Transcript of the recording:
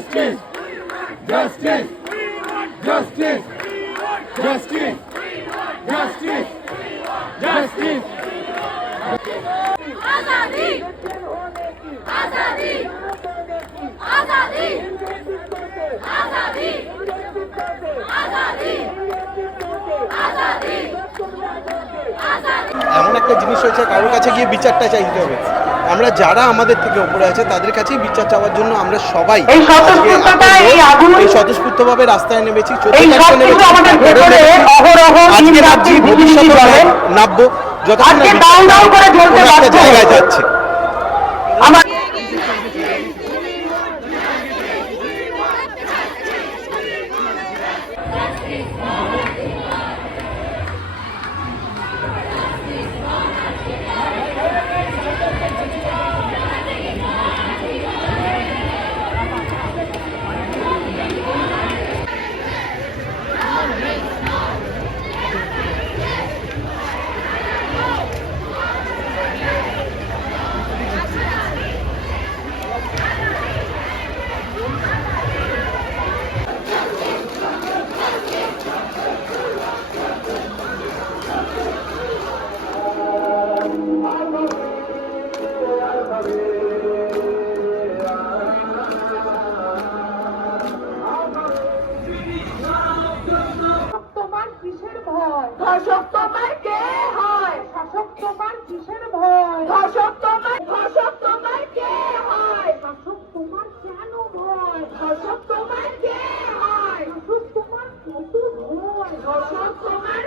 justice, justice, justice, justice, justice, justice. Azadi, Azadi, Azadi, Azadi, Azadi, Azadi, Azadi. এমন একটা জিনিস হয়েছে কারোর কাছে গিয়ে বিচারটা চাইতে হবে আমরা যারা আমাদের থেকে উপরে আছে তাদের কাছেই বিচার চাওয়ার জন্য আমরা সবাই এই স্বতঃস্ফূর্তভাবে রাস্তায় নেমেছি নেমেছি, নেমেছি। আজকে ভাবছি ভবিষ্যতে নামবো যতক্ষণ জায়গায় যাচ্ছে। আমার কিসের ভয়? ঘষক তোমার কে হয়? শাসক তোমার কিসের ভয়? ঘষক তোমার ঘষক তোমার কে হয়? শাসক তোমার কেন ভয়? ঘষক তোমার কে হয়? শাসক তোমার কত ভয়? ঘষক তোমার